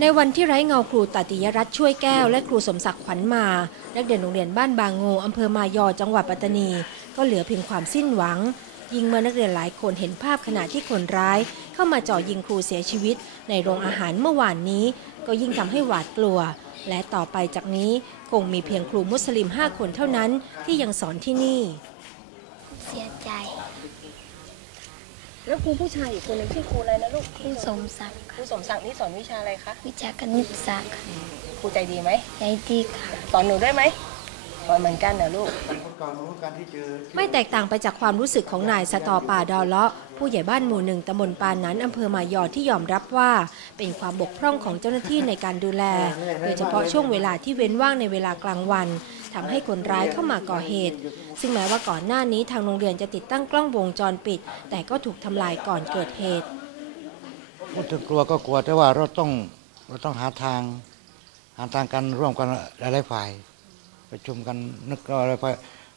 ในวันที่ไร้เงาครูตติยรัตน์ช่วยแก้วและครูสมศักดิ์ขวัญมา นักเรียนโรงเรียนบ้านบางงูอำเภอมายอจังหวัดปัตตานี ก็เหลือเพียงความสิ้นหวัง ยิ่งเมื่อนักเรียนหลายคนเห็นภาพขณะที่คนร้าย เข้ามาเจ่อยิงครูเสียชีวิต ในโรงอาหารเมื่อวานนี้ ก็ยิ่งทำให้หวาดกลัว และต่อไปจากนี้คงมีเพียงครูมุสลิม 5 คนเท่านั้นที่ยังสอนที่นี่ เสียใจ แล้วครูผู้ชายอีกคนหนึงชื่อครูอะไรนะลูกผู้สมศักดิ์ครูสมศักดิ์นี่สอนวิชาอะไรคะวิชาคณิตศาสตร์ค่ะครูใจดีไหมใจดีค่ะ สอนหนูด้วยไหมสอนเหมือนกันนะลูก ไม่แตกต่างไปจากความรู้สึกของนายสตอป่าดอเลาะ ผู้ใหญ่บ้านหมู่หนึ่งตำบลปานนั้นอำเภอมายอที่ยอมรับว่า เป็นความบกพร่องของเจ้าหน้าที่ในการดูแล โดยเฉพาะช่วงเวลาที่เว้นว่างในเวลากลางวัน ทำให้คนร้ายเข้ามาก่อเหตุ ซึ่งแม้ว่าก่อนหน้านี้ทางโรงเรียนจะติดตั้งกล้องวงจรปิด แต่ก็ถูกทำลายก่อนเกิดเหตุพูดถึงกลัวก็กลัวแต่ว่าเราต้องเราต้องหาทางหาทางกันร่วมกันหลายๆฝ่าย ประชุมกันนึกอะไรไป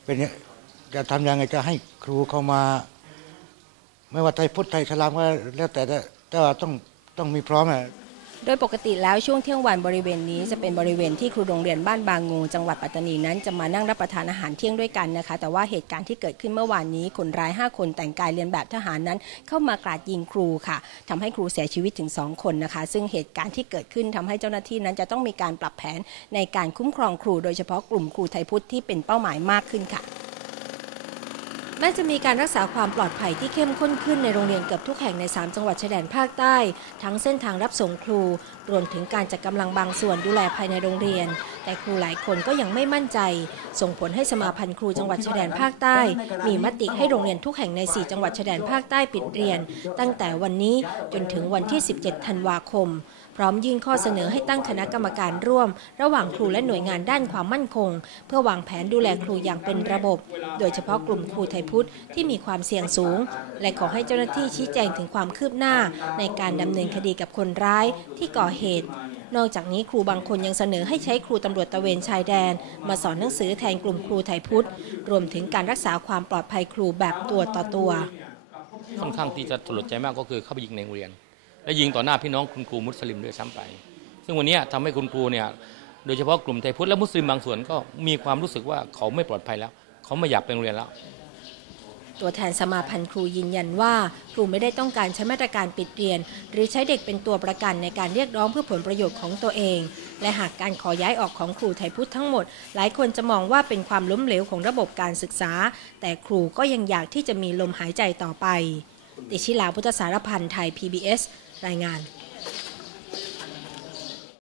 เป็นจะทำยังไงจะให้ครูเข้ามา ไม่ว่าไทยพุทธไทยสลามก็แล้วแต่แต่แต่ว่าต้องต้องมีพร้อมอะ โดยปกติแล้วช่วงเที่ยงวันบริเวณนี้จะเป็นบริเวณที่ครูโรงเรียนบ้านบางงูจังหวัดปัตตานีนั้นจะมานั่งรับประทานอาหารเที่ยงด้วยกันนะคะ แต่ว่าเหตุการณ์ที่เกิดขึ้นเมื่อวานนี้คนร้าย 5 คนแต่งกายเรียนแบบทหารนั้น เข้ามากราดยิงครูค่ะทำให้ครูเสียชีวิตถึง 2 คนนะคะ ซึ่งเหตุการณ์ที่เกิดขึ้นทำให้เจ้าหน้าที่นั้นจะต้องมีการปรับแผนในการคุ้มครองครู โดยเฉพาะกลุ่มครูไทยพุทธที่เป็นเป้าหมายมากขึ้นค่ะ แม้จะมีการรักษาความปลอดภัยที่เข้มข้นขึ้นในโรงเรียนเกือบทุกแห่งใน 3 จังหวัดชายแดนภาคใต้ ทั้งเส้นทางรับส่งครู รวมถึงการจัดกำลังบางส่วนดูแลภายในโรงเรียน แต่ครูหลายคนก็ยังไม่มั่นใจ ส่งผลให้สมาพันธ์ครูจังหวัดชายแดนภาคใต้ มีมติให้โรงเรียนทุกแห่งใน 4 จังหวัดชายแดนภาคใต้ปิดเรียน ตั้งแต่วันนี้จนถึงวันที่ 17 ธันวาคม พร้อมยื่นข้อเสนอให้ตั้งคณะกรรมการร่วม ระหว่างครูและหน่วยงานด้านความมั่นคง เพื่อวางแผนดูแลครูอย่างเป็นระบบ โดยเฉพาะกลุ่มครูไทยพุทธที่มีความเสี่ยงสูง และขอให้เจ้าหน้าที่ชี้แจงถึงความคืบหน้า ในการดำเนินคดีกับคนร้ายที่ก่อเหตุ นอกจากนี้ครูบางคนยังเสนอให้ใช้ครูตำรวจตะเวนชายแดน มาสอนหนังสือแทนกลุ่มครูไทยพุทธรวมถึงการรักษาความปลอดภัยครูแบบตัวต่อตัว ค่อนข้างที่จะสลดใจมากก็คือเข้าไปยิงในโรงเรียน และยิงต่อหน้าพี่น้องคุณครูมุสลิมด้วยซ้ำไป ซึ่งวันนี้ทำให้คุณครูเนี่ยโดยเฉพาะกลุ่มไทยพุทธและมุสลิมบางส่วนก็มีความรู้สึกว่าเขาไม่ปลอดภัยแล้ว เขาไม่อยากไปโรงเรียนแล้ว ตัวแทนสมาพันธ์ครูยืนยันว่า ครูไม่ได้ต้องการใช้มาตรการปิดเรียน หรือใช้เด็กเป็นตัวประกันในการเรียกร้องเพื่อผลประโยชน์ของตัวเอง และหากการขอย้ายออกของครูไทยพุทธทั้งหมด หลายคนจะมองว่าเป็นความล้มเหลวของระบบการศึกษา แต่ครูก็ยังอยากที่จะมีลมหายใจต่อไป ติชิลาพุทธสารพันธ์ไทย PBS รายงาน